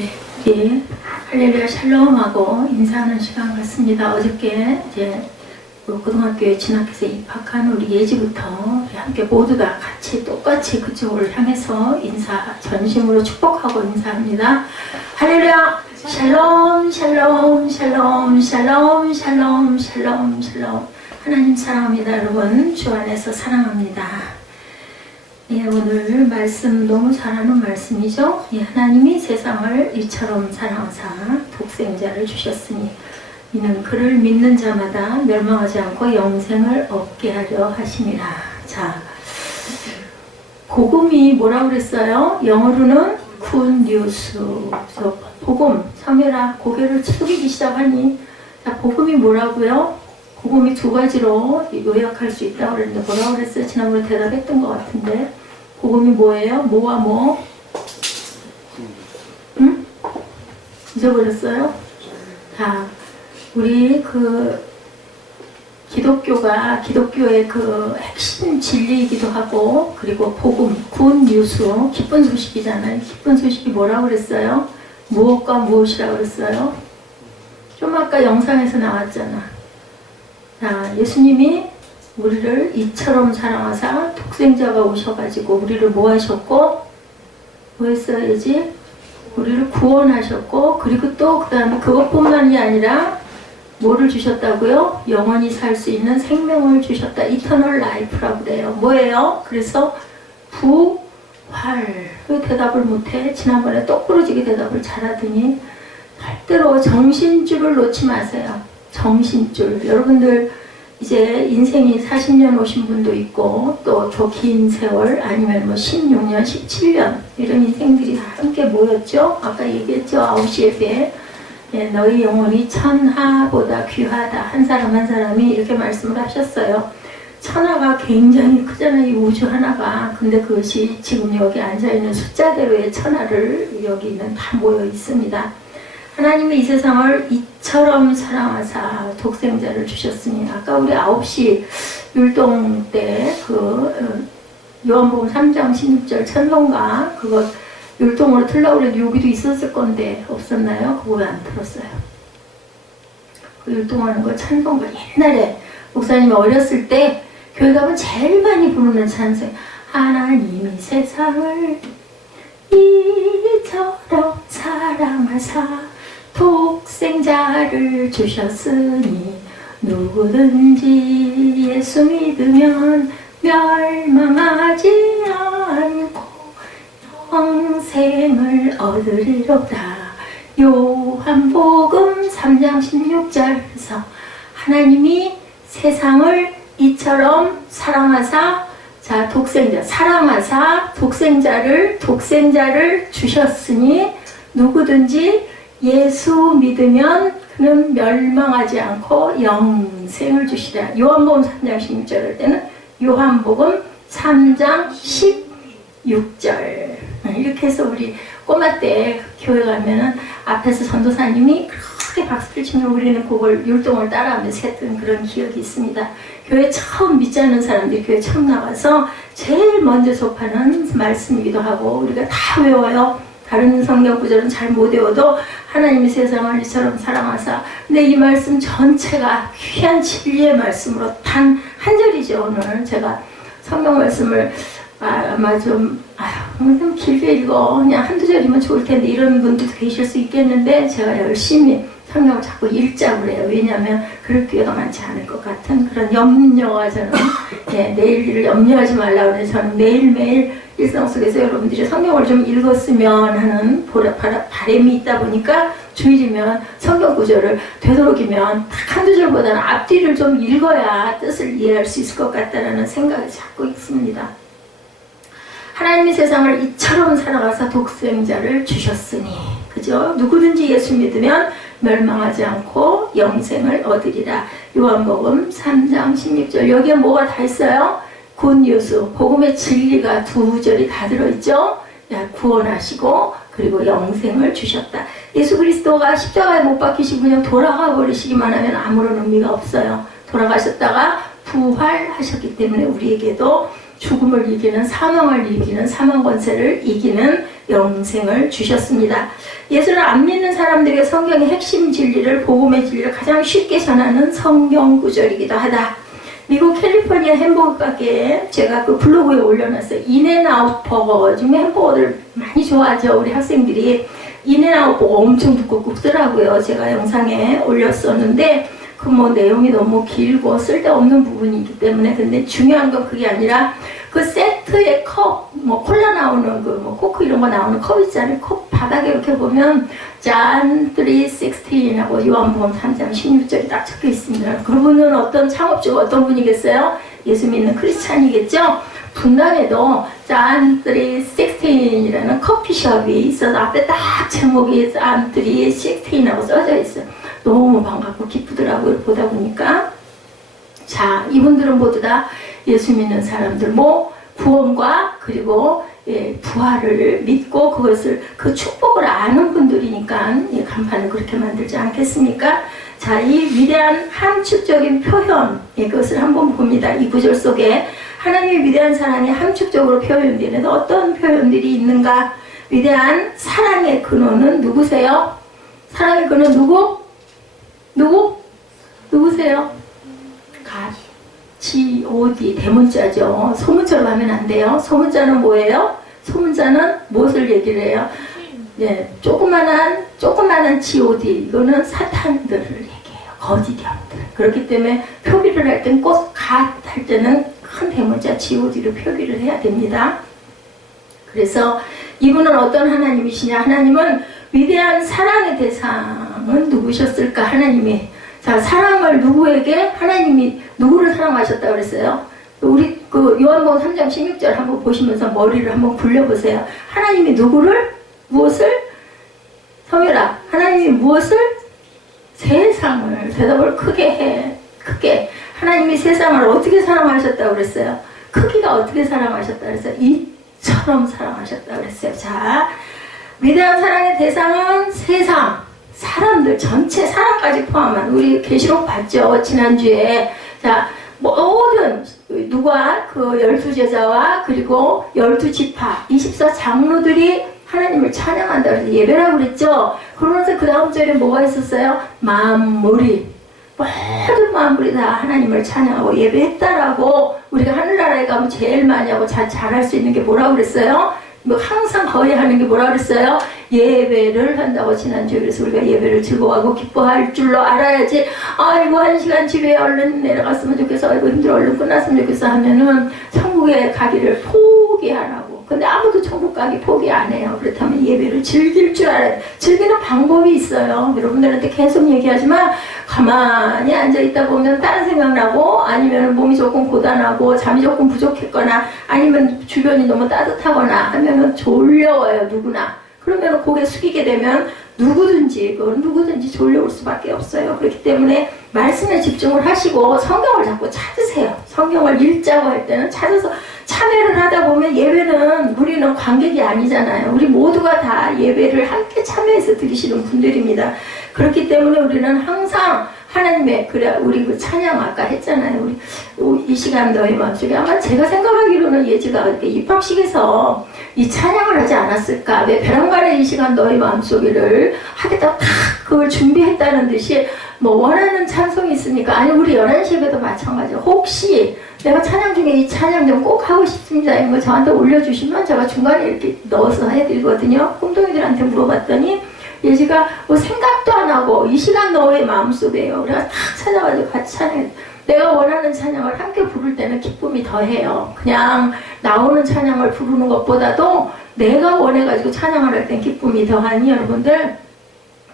예, 할렐루야 샬롬하고 인사하는 시간 같습니다. 어저께 이제 고등학교에 진학해서 입학한 우리 예지부터 함께 모두 다 같이 똑같이 그쪽을 향해서 인사, 전심으로 축복하고 인사합니다. 할렐루야 샬롬 샬롬 샬롬 샬롬 샬롬 샬롬 샬롬. 하나님 사랑합니다. 여러분 주 안에서 사랑합니다. 예, 오늘 말씀 너무 잘하는 말씀이죠. 예, 하나님이 세상을 이처럼 사랑하사 독생자를 주셨으니 이는 그를 믿는 자마다 멸망하지 않고 영생을 얻게 하려 하심이라. 자, 복음이 뭐라고 그랬어요? 영어로는 good news. 복음, 성혈아 고개를 숙이기 시작하니, 자, 복음이 뭐라고요? 복음이 두 가지로 요약할 수 있다고 그랬는데 뭐라고 그랬어요? 지난번에 대답했던 것 같은데 복음이 뭐예요? 뭐와 뭐? 응? 잊어버렸어요? 자, 우리 기독교의 그 핵심 진리이기도 하고, 그리고 복음, 굿 뉴스, 기쁜 소식이잖아요. 기쁜 소식이 뭐라고 그랬어요? 무엇과 무엇이라고 그랬어요? 좀 아까 영상에서 나왔잖아. 자, 예수님이 우리를 이처럼 사랑하사 독생자가 오셔가지고 우리를 뭐 하셨고, 뭐 했어야지? 우리를 구원하셨고, 그리고 또 그 다음에 그것뿐만이 아니라 뭐를 주셨다고요? 영원히 살 수 있는 생명을 주셨다. 이터널 라이프라고 그래요. 뭐예요? 그래서 부활. 왜 대답을 못해? 지난번에 똑부러지게 대답을 잘하더니. 절대로 정신줄을 놓지 마세요. 정신줄. 여러분들 이제 인생이 40년 오신 분도 있고, 또 더 긴 세월, 아니면 뭐 16년, 17년 이런 인생들이 다 함께 모였죠. 아까 얘기했죠. 9시 예배. 예, 너희 영혼이 천하보다 귀하다. 한 사람 한 사람이 이렇게 말씀을 하셨어요. 천하가 굉장히 크잖아요. 이 우주 하나가. 근데 그것이 지금 여기 앉아있는 숫자대로의 천하를 여기는 다 모여 있습니다. 하나님이 이 세상을 이처럼 사랑하사 독생자를 주셨으니, 아까 우리 9시 율동 때 요한복음 3장 16절 찬송가 그거 율동으로 틀려고 그래도 여기도 있었을 건데 없었나요? 그거 왜 안 틀었어요? 그 율동하는 거 찬송가 옛날에 목사님이 어렸을 때 교회 가면 제일 많이 부르는 찬송. 하나님이 세상을 이처럼 사랑하사 독생자를 주셨으니 누구든지 예수 믿으면 멸망하지 않고 영생을 얻으리로다. 요한복음 3장 16절에서 하나님이 세상을 이처럼 사랑하사, 자, 사랑하사 독생자를 주셨으니 누구든지 예수 믿으면 그는 멸망하지 않고 영생을 주시라. 요한복음 3장 16절일 때는 요한복음 3장 16절. 이렇게 해서 우리 꼬마 때 교회 가면은 앞에서 전도사님이 그렇게 박수를 치면 우리는 그걸 율동을 따라하면서 했던 그런 기억이 있습니다. 교회 처음 믿지 않는 사람들이 교회 처음 나가서 제일 먼저 접하는 말씀이기도 하고, 우리가 다 외워요. 다른 성경 구절은 잘 못 외워도 하나님이 세상을 이처럼 사랑하사. 근데 이 말씀 전체가 귀한 진리의 말씀으로 단 한 절이죠. 오늘 제가 성경 말씀을 아마 좀 길게 읽어. 그냥 한두 절이면 좋을 텐데 이런 분들도 계실 수 있겠는데, 제가 열심히 성경을 자꾸 읽자고 해요. 왜냐하면 그럴 기회가 많지 않을 것 같은 그런 염려가 저는 내일 일을 염려하지 말라고 해서 저는 매일매일 일상 속에서 여러분들이 성경을 좀 읽었으면 하는 바람이 있다 보니까 주일이면 성경 구절을 되도록이면 딱 한두 절보다는 앞뒤를 좀 읽어야 뜻을 이해할 수 있을 것 같다는 생각이 자꾸 있습니다. 하나님이 세상을 이처럼 사랑하사 독생자를 주셨으니, 그죠? 누구든지 예수 믿으면 멸망하지 않고 영생을 얻으리라. 요한복음 3장 16절. 여기에 뭐가 다 있어요? 굿뉴스, 복음의 진리가 두 절이 다 들어있죠. 구원하시고 그리고 영생을 주셨다. 예수 그리스도가 십자가에 못 박히시고 그냥 돌아가 버리시기만 하면 아무런 의미가 없어요. 돌아가셨다가 부활하셨기 때문에 우리에게도 죽음을 이기는, 사망을 이기는, 사망 권세를 이기는 영생을 주셨습니다. 예수를 안 믿는 사람들에게 성경의 핵심 진리를, 복음의 진리를 가장 쉽게 전하는 성경 구절이기도 하다. 미국 캘리포니아 햄버거 가게에 제가 그 블로그에 올려놨어요. 인앤아웃 버거 중에 햄버거를 많이 좋아하죠. 우리 학생들이. 인앤아웃 버거 엄청 두껍고 굽더라고요. 제가 영상에 올렸었는데 그 뭐 내용이 너무 길고 쓸데없는 부분이기 때문에. 근데 중요한 건 그게 아니라 그 세트의 컵, 뭐 콜라 나오는 그 뭐 코크 이런 거 나오는 컵 있잖아요. 컵 바닥에 이렇게 보면 John 3:16하고 요한복음 3장 16절이 딱 적혀 있습니다. 그분은 어떤 창업주가 어떤 분이겠어요? 예수 믿는 크리스찬이겠죠? 분당에도 John 3:16이라는 커피숍이 있어서 앞에 딱 제목이 John 3:16하고 써져 있어요. 너무 반갑고 기쁘더라고요. 보다 보니까. 자, 이분들은 모두 다 예수 믿는 사람들, 뭐 구원과 그리고 부활을 믿고 그것을, 그 축복을 아는 분들이니까 간판을 그렇게 만들지 않겠습니까? 자, 이 위대한 함축적인 표현, 그것을 한번 봅니다. 이 구절 속에 하나님의 위대한 사랑이 함축적으로 표현되는 어떤 표현들이 있는가? 위대한 사랑의 근원은 누구세요? 사랑의 근원 누구세요? 갓. G-O-D, 대문자죠. 소문자로 하면 안 돼요. 소문자는 뭐예요? 소문자는 무엇을 얘기를 해요? 네, 조그만한 G-O-D, 이거는 사탄들을 얘기해요. 거짓 영들. 그렇기 때문에 표기를 할 땐 꼭 갓 할 때는 큰 대문자 G-O-D로 표기를 해야 됩니다. 그래서 이분은 어떤 하나님이시냐? 하나님은 위대한 사랑의 대상은 누구셨을까? 하나님이. 자, 사랑을 누구에게? 하나님이 누구를 사랑하셨다고 그랬어요? 우리 그 요한복음 3장 16절 한번 보시면서 머리를 한번 굴려보세요. 하나님이 누구를? 무엇을? 성유라, 하나님이 무엇을? 세상을. 대답을 크게 해. 크게. 하나님이 세상을 어떻게 사랑하셨다고 그랬어요? 크기가 어떻게 사랑하셨다고 그랬어요? 이처럼 사랑하셨다고 그랬어요. 자, 위대한 사랑의 대상은 세상, 사람들 전체, 사람까지 포함한, 우리 계시록 봤죠? 지난주에. 자, 모든 누가 그 12제자와 그리고 12지파 24장로들이 하나님을 찬양한다 그래서 예배라고 그랬죠. 그러면서 그 다음 절에 뭐가 있었어요? 만물이, 모든 만물이 다 하나님을 찬양하고 예배했다라고. 우리가 하늘나라에 가면 제일 많이 하고 잘할 수 있는 게 뭐라고 그랬어요? 뭐 항상 거의 하는 게 뭐라 그랬어요? 예배를 한다고 지난주에. 그래서 우리가 예배를 즐거워하고 기뻐할 줄로 알아야지. 아이고 1시간 집에 얼른 내려갔으면 좋겠어, 아이고 힘들어 얼른 끝났으면 좋겠어 하면은 천국에 가기를 포기하라고. 근데 아무도 천국 가기 포기 안 해요. 그렇다면 예배를 즐길 줄 알아요. 즐기는 방법이 있어요. 여러분들한테 계속 얘기하지만 가만히 앉아있다 보면 다른 생각나고, 아니면 몸이 조금 고단하고 잠이 조금 부족했거나, 아니면 주변이 너무 따뜻하거나 하면은 졸려와요. 누구나. 그러면 고개 숙이게 되면 누구든지 졸려올 수밖에 없어요. 그렇기 때문에 말씀에 집중을 하시고 성경을 자꾸 찾으세요. 성경을 읽자고 할 때는 찾아서 참여를 하다 보면, 예배는 우리는 관객이 아니잖아요. 우리 모두가 다 예배를 함께 참여해서 드리시는 분들입니다. 그렇기 때문에 우리는 항상 하나님의, 그래 우리 그 찬양 아까 했잖아요. 우리 이 시간 너의 마음속에, 아마 제가 생각하기로는 예지가 이렇게 입학식에서 이 찬양을 하지 않았을까. 왜 벼랑간의 이 시간 너의 마음속에를 하겠다고 딱 그걸 준비했다는 듯이, 뭐 원하는 찬송이 있습니까? 아니, 우리 11시 예배도 마찬가지예요. 혹시 내가 찬양 중에 이 찬양 좀 꼭 하고 싶습니다 이런 거 저한테 올려주시면 제가 중간에 이렇게 넣어서 해드리거든요. 꿈동이들한테 물어봤더니 예지가 뭐 생각도 안 하고 이 시간 너의 마음속에요. 그래서 딱 찾아가지고 같이 찬양. 내가 원하는 찬양을 함께 부를 때는 기쁨이 더해요. 그냥 나오는 찬양을 부르는 것보다도 내가 원해가지고 찬양을 할 땐 기쁨이 더하니, 여러분들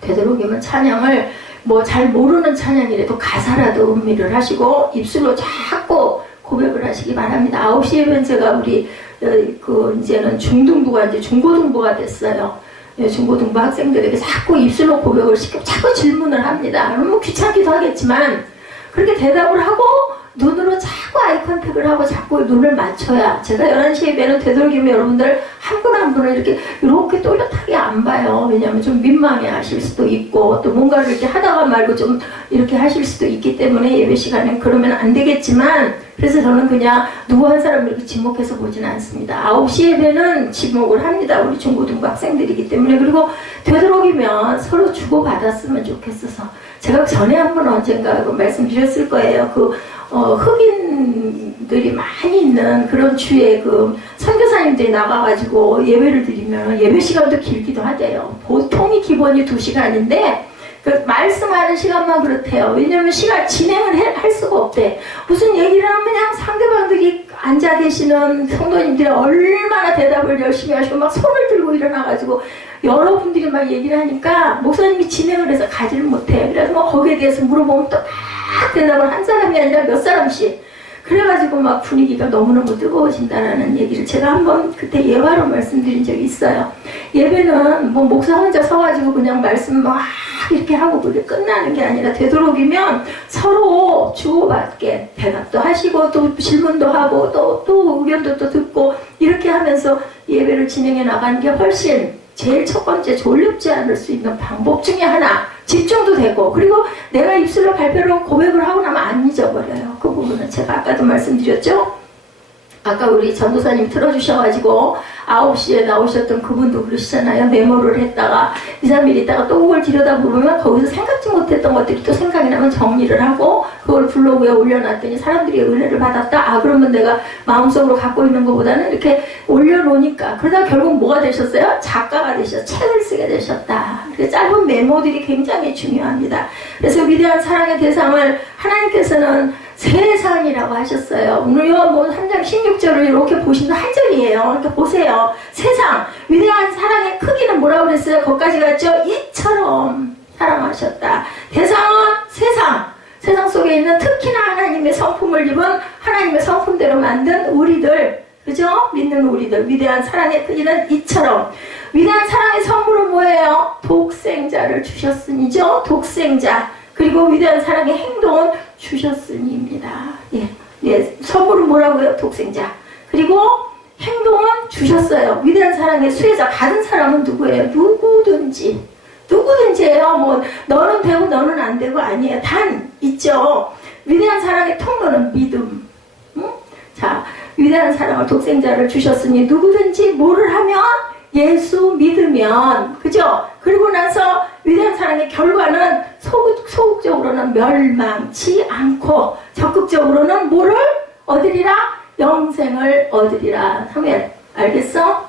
되도록이면 찬양을 뭐 잘 모르는 찬양이라도 가사라도 음미를 하시고 입술로 자꾸 고백을 하시기 바랍니다. 9시 예배는 제가 우리 이제는 중등부가 이제 중고등부가 됐어요. 중고등부 학생들에게 자꾸 입술로 고백을 시키고 자꾸 질문을 합니다. 그럼 뭐 귀찮기도 하겠지만 그렇게 대답을 하고 눈으로 자꾸 아이 컨택을 하고 자꾸 눈을 맞춰야 제가 11시 예배는 되도록이면 여러분들 한 분 한 분을 이렇게 또렷하게 안 봐요. 왜냐하면 좀 민망해 하실 수도 있고 또 뭔가를 이렇게 하다가 말고 좀 이렇게 하실 수도 있기 때문에 예배 시간엔 그러면 안 되겠지만 그래서 저는 그냥 누구 한 사람을 이렇게 지목해서 보지는 않습니다. 9시 예배는 지목을 합니다. 우리 중고등부 학생들이기 때문에. 그리고 되도록이면 서로 주고받았으면 좋겠어서 제가 전에 한 번 언젠가 말씀드렸을 거예요. 흑인들이 많이 있는 그런 주에 선교사님들이 나가가지고 예배를 드리면 예배 시간도 길기도 하대요. 보통이 기본이 2시간인데 말씀하는 시간만 그렇대요. 왜냐면 시간 진행을 할 수가 없대. 무슨 얘기를 하면 그냥 상대방들이 앉아 계시는 성도님들이 얼마나 대답을 열심히 하시고 막 손을 들고 일어나가지고 여러분들이 막 얘기를 하니까 목사님이 진행을 해서 가지를 못해. 그래서 뭐 거기에 대해서 물어보면 또 막 대답을 한 사람이 아니라 몇 사람씩. 그래가지고 막 분위기가 너무너무 뜨거워진다라는 얘기를 제가 한번 그때 예화로 말씀드린 적이 있어요. 예배는 뭐 목사 혼자 서가지고 그냥 말씀 막 이렇게 하고 그게 끝나는 게 아니라 되도록이면 서로 주고받게 대답도 하시고 또 질문도 하고 또 의견도 또 듣고 이렇게 하면서 예배를 진행해 나가는 게 훨씬 제일 첫 번째 졸립지 않을 수 있는 방법 중에 하나. 집중도 되고 그리고 내가 입술로 발표로 고백을 하고 나면 안 잊어버려요. 그 부분은 제가 아까도 말씀드렸죠. 아까 우리 전도사님 틀어주셔가지고 9시에 나오셨던 그분도 그러시잖아요. 메모를 했다가 2, 3일 있다가 또 그걸 들여다보면 거기서 생각지 못했던 것들이 또 생각이 나면 정리를 하고 그걸 블로그에 올려놨더니 사람들이 은혜를 받았다. 그러면 내가 마음속으로 갖고 있는 것보다는 이렇게 올려놓으니까 그러다 결국 뭐가 되셨어요? 작가가 되셨어. 책을 쓰게 되셨다. 짧은 메모들이 굉장히 중요합니다. 그래서 위대한 사랑의 대상을 하나님께서는 세상이라고 하셨어요. 오늘 요한복음 3장 16절을 이렇게 보시면 한 절이에요. 그러니까 보세요. 세상, 위대한 사랑의 크기는 뭐라고 그랬어요? 거기까지 갔죠? 이처럼 사랑하셨다. 대상은 세상 속에 있는 특히나 하나님의 성품을 입은 하나님의 성품대로 만든 우리들, 그죠? 믿는 우리들. 위대한 사랑의 크기는 이처럼. 위대한 사랑의 선물은 뭐예요? 독생자를 주셨으니죠? 독생자. 그리고 위대한 사랑의 행동은 주셨으니입니다. 선물은 뭐라고요? 독생자. 그리고 행동은 주셨어요. 위대한 사랑의 수혜자. 받은 사람은 누구예요? 누구든지예요. 뭐 너는 되고 너는 안 되고 아니에요. 단 있죠. 위대한 사랑의 통로는 믿음. 자, 위대한 사랑을 독생자를 주셨으니 누구든지 뭐를 하면 예수 믿으면, 그죠? 그리고 나서 위대한 사랑의 결과는 소극적으로는 멸망치 않고 적극적으로는 뭐를 얻으리라? 영생을 얻으리라. 하면 알겠어?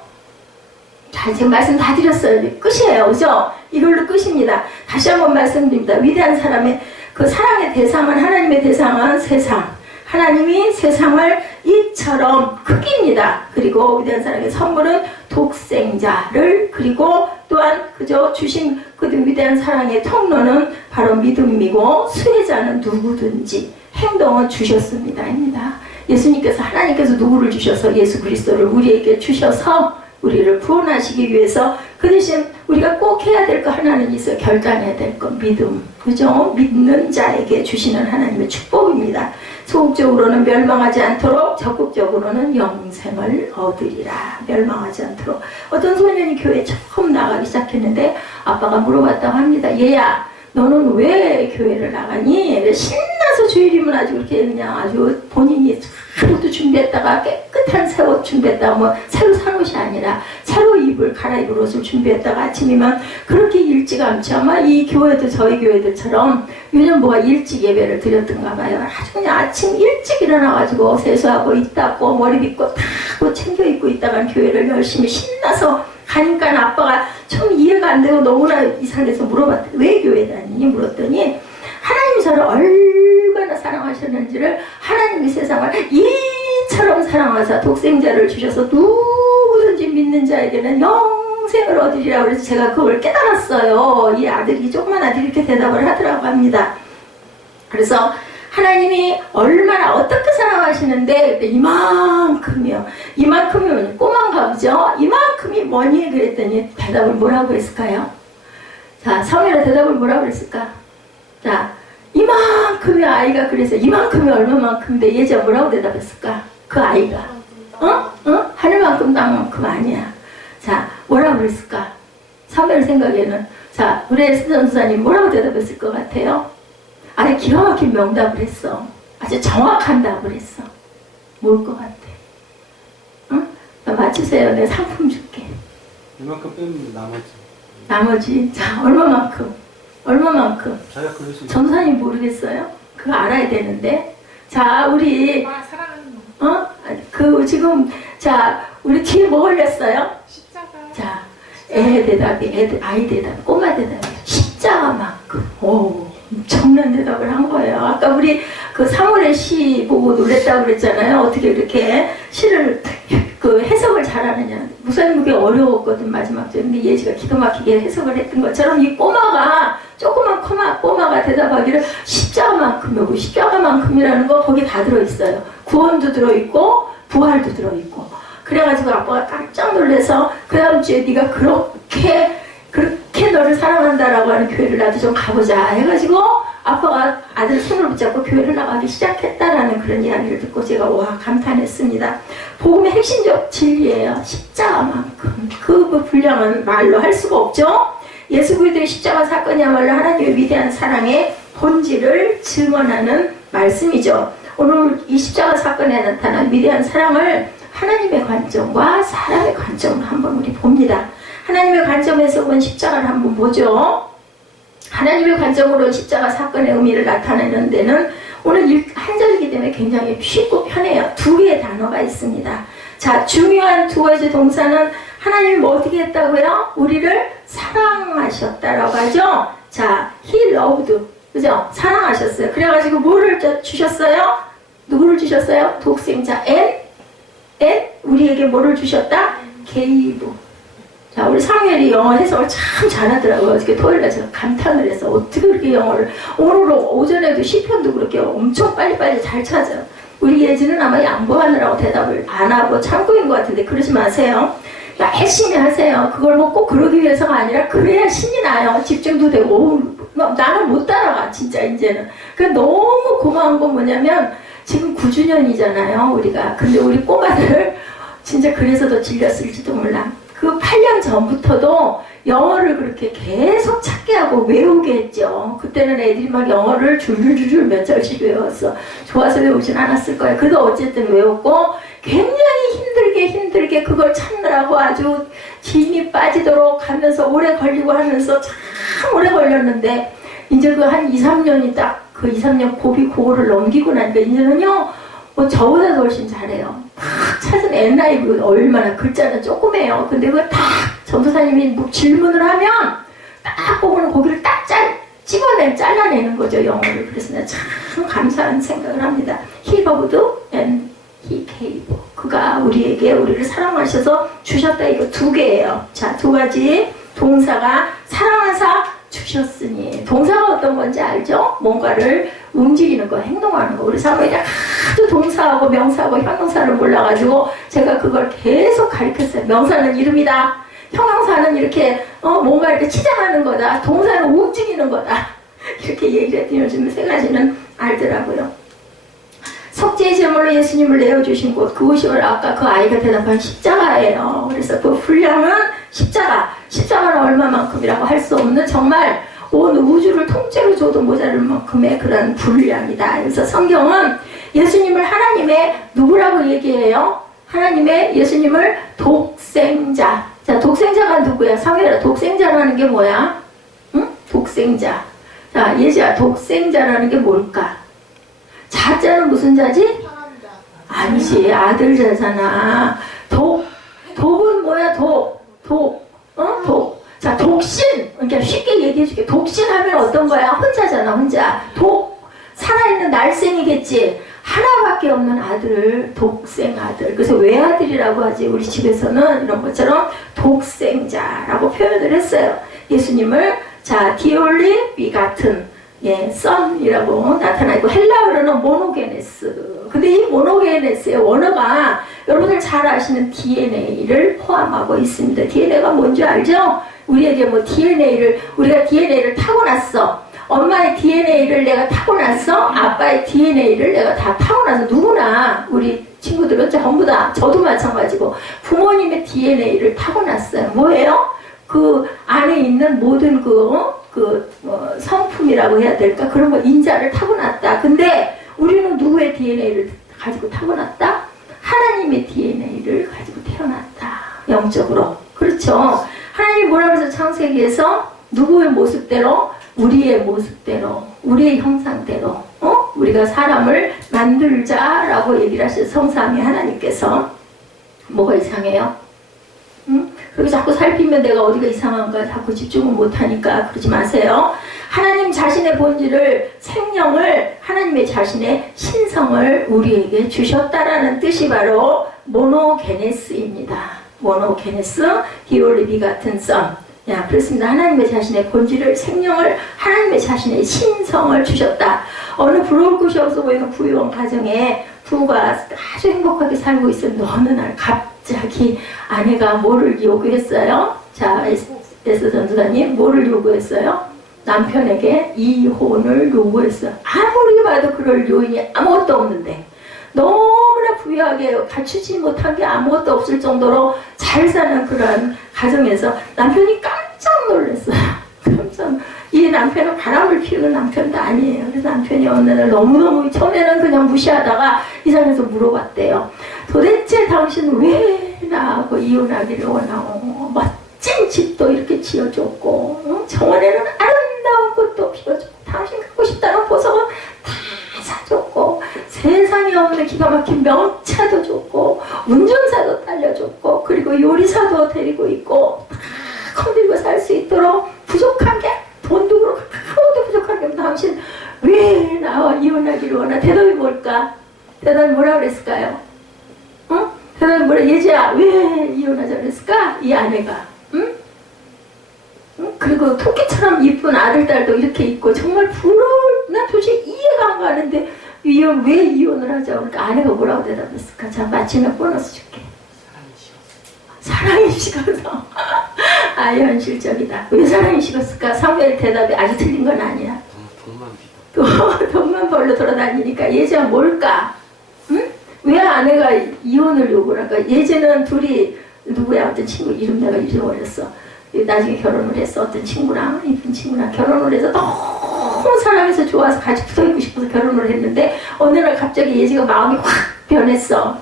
자, 지금 말씀 다 드렸어요. 끝이에요. 그죠? 이걸로 끝입니다. 다시 한번 말씀드립니다. 위대한 사람의 그 사랑의 대상은 하나님의 대상은 세상. 하나님이 세상을 이처럼 크기입니다. 그리고 위대한 사랑의 선물은 독생자를 그리고 또한 그저 주신 그 위대한 사랑의 통로는 바로 믿음이고 수혜자는 누구든지 행동은 주셨습니다입니다. 예수님께서 하나님께서 누구를 주셔서 예수 그리스도를 우리에게 주셔서 우리를 구원하시기 위해서 그 대신 우리가 꼭 해야 될 거 하나는 있어요. 결단해야 될 거 믿음. 그죠? 믿는 자에게 주시는 하나님의 축복입니다. 소극적으로는 멸망하지 않도록 적극적으로는 영생을 얻으리라. 멸망하지 않도록. 어떤 소년이 교회에 처음 나가기 시작했는데 아빠가 물어봤다고 합니다. 얘야 너는 왜 교회를 나가니? 신나서 주일이면 아주 그렇게 그냥 아주 본인이 옷도 준비했다가 깨끗한 새 옷 준비했다가 뭐 새로 산 옷이 아니라 새로 갈아입을 옷을 준비했다가 아침이면 그렇게 일찍 않죠. 아마 이 교회도 저희 교회들처럼 요즘 뭐가 일찍 예배를 드렸던가 봐요. 아주 그냥 아침 일찍 일어나가지고 세수하고 입 닦고 머리 빗고 다 챙겨 입고 있다가 교회를 열심히 신나서 가니까 아빠가 처음 이해가 안 되고 너무나 이상해서 물어봤더니 왜 교회 다니니? 물었더니 하나님이 저를 얼마나 사랑하셨는지를 하나님이 세상을 이처럼 사랑하사 독생자를 주셔서 누구든지 믿는 자에게는 영생을 얻으리라. 그래서 제가 그걸 깨달았어요. 이 아들이 조그만 아들이 이렇게 대답을 하더라고 합니다. 그래서 하나님이 얼마나 어떻게 사랑하시는데 이만큼이요. 이만큼이면 꼬만가 보죠. 이만큼이 뭐니? 그랬더니 대답을 뭐라고 했을까요? 자, 성현아 대답을 뭐라고 했을까? 자, 이만큼의 아이가 그래서 이만큼이 얼마만큼인데 예지가 뭐라고 대답했을까? 그 아이가 하늘만큼 땅만큼 아니야. 자, 뭐라고 그랬을까? 사무엘 생각에는 자, 우리 에스더 전사님 뭐라고 대답했을 것 같아요? 아주 기가 막힌 명답을 했어. 아주 정확한 답을 했어. 뭘 것 같아? 응? 맞추세요. 내가 상품 줄게. 이만큼 빼면 나머지 자, 얼마만큼? 자기가 그럴 수 있어. 전사님 모르겠어요? 그거 알아야 되는데. 자, 우리 지금 자, 우리 뒤에 뭐 걸렸어요? 십자가. 자, 아이 대답, 꼬마 대답. 십자가만큼. 오, 엄청난 대답을 한 거예요. 아까 우리 그 사무엘 시 보고 놀랬다고 그랬잖아요. 어떻게 이렇게 시를 그 해석을 잘하느냐. 무사님 그게 어려웠거든, 마지막 절. 근데 예지가 기가 막히게 해석을 했던 것처럼 이 꼬마가, 조그만 꼬마가 대답하기를 십자가만큼이라는 거 거기 다 들어있어요. 구원도 들어있고, 부활도 들어있고. 그래가지고 아빠가 깜짝 놀라서 그 다음 주에 네가 그렇게 너를 사랑한다라고 하는 교회를 나도 좀 가보자 해가지고 아빠가 아들 손을 붙잡고 교회를 나가기 시작했다라는 그런 이야기를 듣고 제가 와 감탄했습니다. 복음의 핵심적 진리예요. 십자가만큼 그 분량은 말로 할 수가 없죠. 예수 그리스도의 십자가 사건이야말로 하나님의 위대한 사랑의 본질을 증언하는 말씀이죠. 오늘 이 십자가 사건에 나타난 위대한 사랑을 하나님의 관점과 사람의 관점으로 한번 우리 봅니다. 하나님의 관점에서 본 십자가를 한번 보죠. 하나님의 관점으로 십자가 사건의 의미를 나타내는 데는 오늘 한 절이기 때문에 굉장히 쉽고 편해요. 두 개의 단어가 있습니다. 자, 중요한 두 가지 동사는 하나님이 뭐 어떻게 했다고요? 우리를 사랑하셨다라고 하죠. 자, He loved, 그죠? 사랑하셨어요. 그래가지고 뭐를 주셨어요? 누구를 주셨어요? 독생자 and 우리에게 뭐를 주셨다? gave. 자, 우리 사무엘이 영어 해석을 참 잘하더라고요. 어저께 토요일에 제가 감탄을 해서 어떻게 그렇게 영어를 오늘 오전에도 시편도 그렇게 엄청 빨리빨리 잘 찾아요. 우리 예지는 아마 양보하느라고 대답을 안 하고 참고인 것 같은데 그러지 마세요. 열심히 하세요. 그걸 뭐 꼭 그러기 위해서가 아니라 그래야 신이 나요. 집중도 되고 나는 못 따라가 진짜 이제는. 그러니까 너무 고마운 건 뭐냐면 지금 9주년이잖아요 우리가. 근데 우리 꼬마들 진짜 그래서 더 질렸을지도 몰라. 그 8년 전부터도 영어를 그렇게 계속 찾게 하고 외우게 했죠. 그때는 애들이 막 영어를 줄줄줄줄 몇 절씩 외웠어. 좋아서 외우진 않았을 거예요. 그래도 어쨌든 외웠고 굉장히 힘들게 그걸 찾느라고 아주 힘이 빠지도록 하면서 오래 걸리고 하면서 참 오래 걸렸는데 이제 그 한 2, 3년이 딱 그 2, 3년 고비 그거를 넘기고 나니까 이제는요 뭐 저보다도 훨씬 잘해요. 딱 찾은 엔라이브 얼마나 글자는 조그매요. 근데 그걸 딱 전도사님이 뭐 질문을 하면 딱 보고는 거기를 딱 잘라내는 거죠 영어를. 그래서 내가 참 감사한 생각을 합니다. He loved and He gave. 그가 우리를 사랑하셔서 주셨다. 이거 두 개예요. 자, 두 가지 동사가 사랑하사 주셨으니. 동사가 어떤 건지 알죠? 뭔가를 움직이는 거, 행동하는 거. 우리 사모님이 하도 동사하고 명사하고 형용사를 몰라가지고 제가 그걸 계속 가르쳤어요. 명사는 이름이다. 형용사는 이렇게 뭔가 이렇게 치장하는 거다. 동사는 움직이는 거다. 이렇게 얘기를 했더니 요즘 세 가지는 알더라고요. 속죄의 제물로 예수님을 내어주신 곳, 그곳이 아까 그 아이가 대답한 십자가예요. 그래서 그 분량은 십자가는 얼마만큼이라고 할 수 없는 정말 온 우주를 통째로 줘도 모자랄 만큼의 그런 분량이다. 그래서 성경은 예수님을 하나님의 누구라고 얘기해요? 하나님의 예수님을 독생자. 자, 독생자가 누구야? 사무엘아, 독생자라는 게 뭐야? 응? 독생자. 자, 예지야, 독생자라는 게 뭘까? 자자는 무슨 자지? 아니지, 아들자잖아. 독은 뭐야? 독. 자, 독신. 그러니까 쉽게 얘기해줄게. 독신하면 어떤 거야? 혼자잖아, 혼자. 살아있는 날생이겠지. 하나밖에 없는 아들을 독생 아들. 그래서 외아들이라고 하지. 우리 집에서는 이런 것처럼 독생자라고 표현을 했어요. 예수님을 자, 디올리 비같은 썬이라고 나타나고 헬라어로는 모노게네스. 근데 이 모노게네스의 원어가 여러분들 잘 아시는 DNA를 포함하고 있습니다. DNA가 뭔지 알죠? 우리에게 뭐 우리가 DNA를 타고났어. 엄마의 DNA를 내가 타고났어? 아빠의 DNA를 내가 다 타고나서 누구나 우리 친구들은 전부 다 저도 마찬가지고 부모님의 DNA를 타고났어요. 뭐예요? 그 안에 있는 모든 성품이라고 해야 될까? 그런 거 인자를 타고났다. 근데 우리는 누구의 DNA를 가지고 타고났다? 하나님의 DNA를 가지고 태어났다. 영적으로. 그렇죠. 하나님이 뭐라 그래서 창세기에서 누구의 모습대로? 우리의 모습대로, 우리의 형상대로 우리가 사람을 만들자라고 얘기를 하셔서 성삼위 하나님께서. 뭐가 이상해요? 그리고 자꾸 살피면 내가 어디가 이상한가 자꾸 집중을 못하니까 그러지 마세요. 하나님 자신의 본질을, 생명을, 하나님의 자신의 신성을 우리에게 주셨다라는 뜻이 바로 모노게네스입니다. 모노게네스, 히올리비 같은 선. 야, 그렇습니다. 하나님의 자신의 본질을, 생명을, 하나님의 자신의 신성을 주셨다. 어느 부러울 곳이 없어 보이는 부유한 가정에 부부가 아주 행복하게 살고 있었는데 어느 날 갑자기 아내가 뭐를 요구했어요? 자, 에스 전도사님 뭐를 요구했어요? 남편에게 이혼을 요구했어요. 아무리 봐도 그럴 요인이 아무것도 없는데 너무나 부유하게 갖추지 못한 게 아무것도 없을 정도로 잘 사는 그런 가정에서 남편이 깜짝 놀랐어요. 이 남편은 바람을 피우는 남편도 아니에요. 그래서 남편이 어느 날 너무너무 처음에는 그냥 무시하다가 이상해서 물어봤대요. 도대체 당신 왜 나하고 이혼하기를 원하오? 멋진 집도 이렇게 지어줬고 정원에는 아름다운 꽃도 피워줬고 당신 갖고 싶다는 보석은 다 사줬고 세상에 없는 기가 막힌 명차도 줬고 운전사도 딸려줬고 그리고 요리사도 데리고 있고 다 건들고 살 수 있도록 부족한 게 돈도 그렇고 아무것도 부족한 게 당신 왜 나와 이혼하기를 원하? 대답이 뭘까? 대답이 뭐라 그랬을까요? 응? 대답이 뭐라? 예지야 왜 이혼하자 그랬을까? 이 아내가 응? 그리고 토끼처럼 이쁜 아들 딸도 이렇게 있고 정말 부러울, 나 도저히 이해가 안 가는데 왜 이혼을 하자고 그러니까 아내가 뭐라고 대답했을까? 자, 마지막 보너스 줄게. 사랑이 식어서. 아, 현실적이다. 왜 사랑이 식었을까? 사무엘 대답이 아주 틀린 건 아니야. 돈만 벌러 돌아다니니까 예지가 뭘까? 응? 왜 아내가 이혼을 요구를 할까? 예지는 둘이 누구야? 어떤 친구 이름 내가 잊어버렸어. 나중에 결혼을 했어. 어떤 친구랑, 이쁜 친구랑 결혼을 해서 너무 사랑해서 좋아서 같이 붙어있고 싶어서 결혼을 했는데 어느 날 갑자기 예지가 마음이 확 변했어.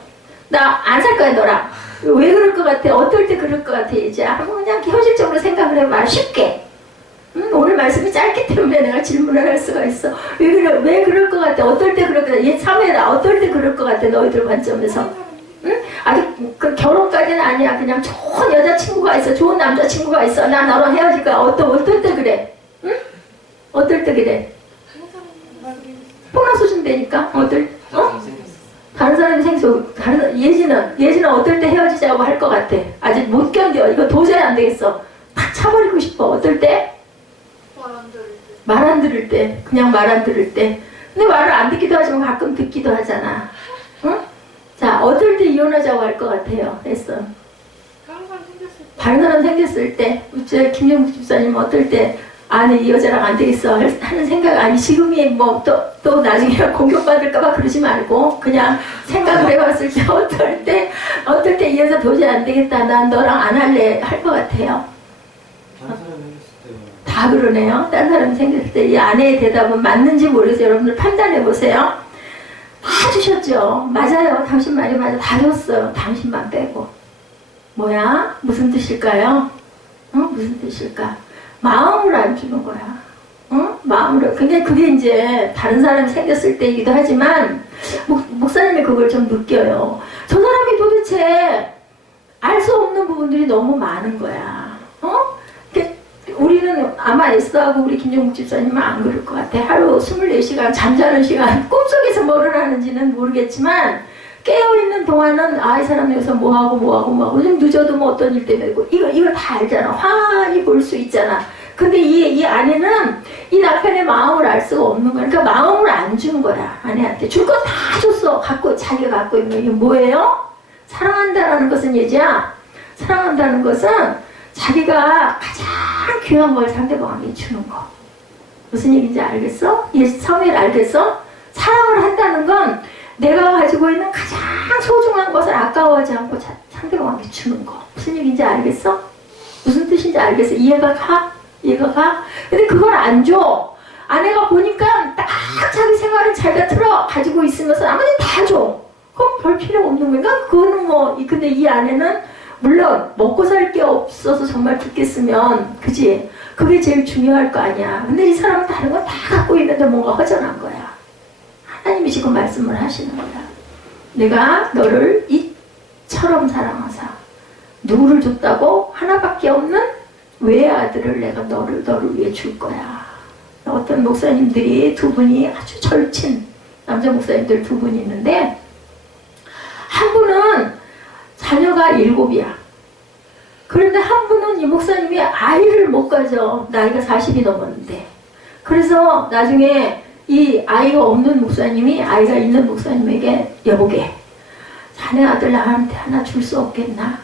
나 안 살 거야 너랑. 왜 그럴 것 같아? 어떨 때 그럴 것 같아 예지야? 한번 그냥 현실적으로 생각을 해봐. 쉽게. 오늘 말씀이 짧기 때문에 내가 질문을 할 수가 있어. 왜 그럴 것 같아? 어떨 때 그럴 것 같아? 얘 참해라. 어떨 때 그럴 것 같아? 너희들 관점에서. 응? 아직 그 결혼까지는 아니야. 그냥 좋은 여자친구가 있어. 좋은 남자친구가 있어. 나 너랑 헤어질 거야. 어떨 때 그래? 응? 어떨 때 그래? 보너스 준다니까? 다른 사람이 생소. 예지는 어떨 때 헤어지자고 할 것 같아. 아직 못 견뎌. 이거 도저히 안 되겠어. 다 차버리고 싶어. 어떨 때? 말 안 들을 때. 그냥 말 안 들을 때. 근데 말을 안 듣기도 하지만 가끔 듣기도 하잖아. 응? 자, 어떨 때 이혼하자고 할 것 같아요? 했어. 다른 사람 생겼을 때. 김영국 집사님 어떨 때 아니 이 여자랑 안 되겠어 하는 생각 아니 지금이 뭐 또 나중에 공격받을까봐 그러지 말고 그냥 생각을 해봤을 때 어떨 때 이 여자 도저히 안 되겠다 난 너랑 안 할래 할 것 같아요. 다른 사람이 생겼을 때 다 그러네요. 다른 사람이 생겼을 때 이 아내의 대답은 맞는지 모르겠어요. 여러분들 판단해 보세요. 다 주셨죠. 맞아요. 당신 말이 맞아. 다 줬어요. 당신만 빼고. 뭐야? 무슨 뜻일까요? 무슨 뜻일까? 마음을 안 주는 거야. 마음으로. 근데 그게 이제 다른 사람이 생겼을 때이기도 하지만 목사님이 그걸 좀 느껴요. 저 사람이 도대체 알 수 없는 부분들이 너무 많은 거야. 우리는 아마 에스더하고 우리 김종국 집사님은 안 그럴 것 같아. 하루 24시간 잠자는 시간 꿈속에서 뭐를 하는지는 모르겠지만 깨어있는 동안은 이 사람 여기서 뭐하고 좀 늦어도 뭐 어떤 일 때문에 이거 다 알잖아. 환히 볼 수 있잖아. 근데 이 아내는 이 남편의 마음을 알 수가 없는 거야. 그러니까 마음을 안 준 거야. 아내한테. 줄 거 다 줬어. 자기가 갖고 있는 이게 뭐예요? 사랑한다라는 것은 예지야. 사랑한다는 것은 자기가 가장 귀한 걸 상대방에게 주는 거. 무슨 얘기인지 알겠어? 사무엘 알겠어? 사랑을 한다는 건 내가 가지고 있는 가장 소중한 것을 아까워하지 않고 상대방에게 주는 거. 무슨 얘기인지 알겠어? 무슨 뜻인지 알겠어? 이해가 가? 이해가 가? 근데 그걸 안 줘. 아내가 보니까 딱 자기 생활은 자기가 틀어 가지고 있으면서 나머지 다 줘. 그럼 별 필요 없는 거야. 그러니까 그거는 뭐, 근데 이 아내는 물론 먹고 살 게 없어서 정말 죽겠으면, 그지? 그게 제일 중요할 거 아니야. 근데 이 사람은 다른 거 다 갖고 있는데 뭔가 허전한 거야. 하나님이 지금 말씀을 하시는 거야. 내가 너를 이처럼 사랑하사 누구를 줬다고? 하나밖에 없는 외아들을 내가 너를 위해 줄 거야. 어떤 목사님들이 두 분이 아주 절친 남자 목사님들 두 분이 있는데 한 분은 자녀가 7이야. 그런데 한 분은 이 목사님이 아이를 못 가져. 나이가 40이 넘었는데. 그래서 나중에 이 아이가 없는 목사님이 아이가 있는 목사님에게 여보게 자네 아들 나한테 하나 줄 수 없겠나?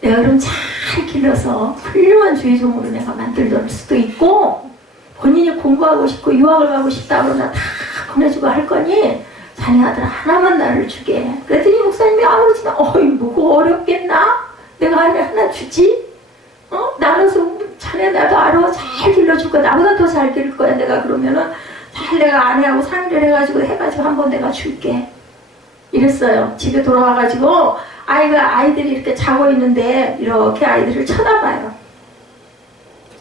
내가 그럼 잘 길러서 훌륭한 주의종으로 내가 만들 수도 있고 본인이 공부하고 싶고 유학을 가고 싶다 그러나 다 보내주고 할 거니 자네 아들 하나만 나를 주게. 그랬더니 목사님이 아무렇지나 어이 뭐고 어렵겠나? 내가 하나 주지? 나눠서 자네 나도 알아 잘 길러줄 거야. 나보다 더 잘 기를 거야. 내가 그러면은 잘 내가 아내하고 상의를 해가지고 한번 내가 줄게. 이랬어요. 집에 돌아와가지고 아이들이 이렇게 자고 있는데 이렇게 아이들을 쳐다봐요.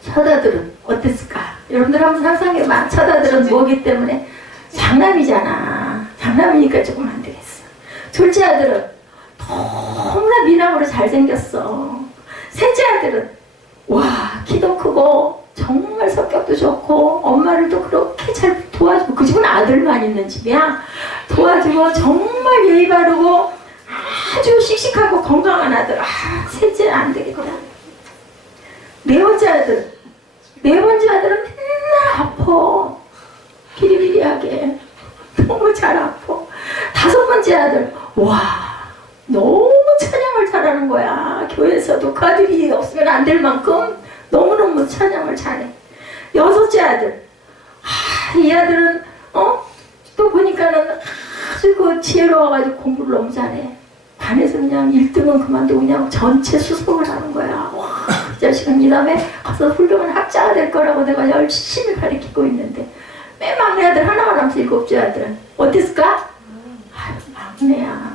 쳐다들은 어땠을까? 여러분들 한번 상상해봐. 쳐다들은 뭐기 때문에? 장남이잖아. 장남이니까 조금 안 되겠어. 둘째 아들은 너무나 미남으로 잘생겼어. 셋째 아들은 와 키도 크고 정말 성격도 좋고 엄마를 또 그렇게 잘 도와주고 그 집은 아들만 있는 집이야. 도와주고 정말 예의 바르고 아주 씩씩하고 건강한 아들. 셋째 안 되겠다. 네 번째 아들은 맨날 아파. 비리비리하게 너무 잘 아파. 다섯 번째 아들 와 너무 찬양을 잘하는 거야. 교회에서도 그 아들이 없으면 안 될 만큼 너무너무 찬양을 잘해. 여섯째 아들 이 아들은 또 보니까는 아주 그 지혜로워가지고 공부를 너무 잘해. 반에서 그냥 1등은 그만두고 그냥 전체 수석을 하는 거야. 와, 이 자식은 이 다음에 가서 훌륭한 학자가 될 거라고 내가 열심히 가르치고 있는데 맨 막내 아들 하나가 남서 일곱째 아들은 어땠을까? 막내야.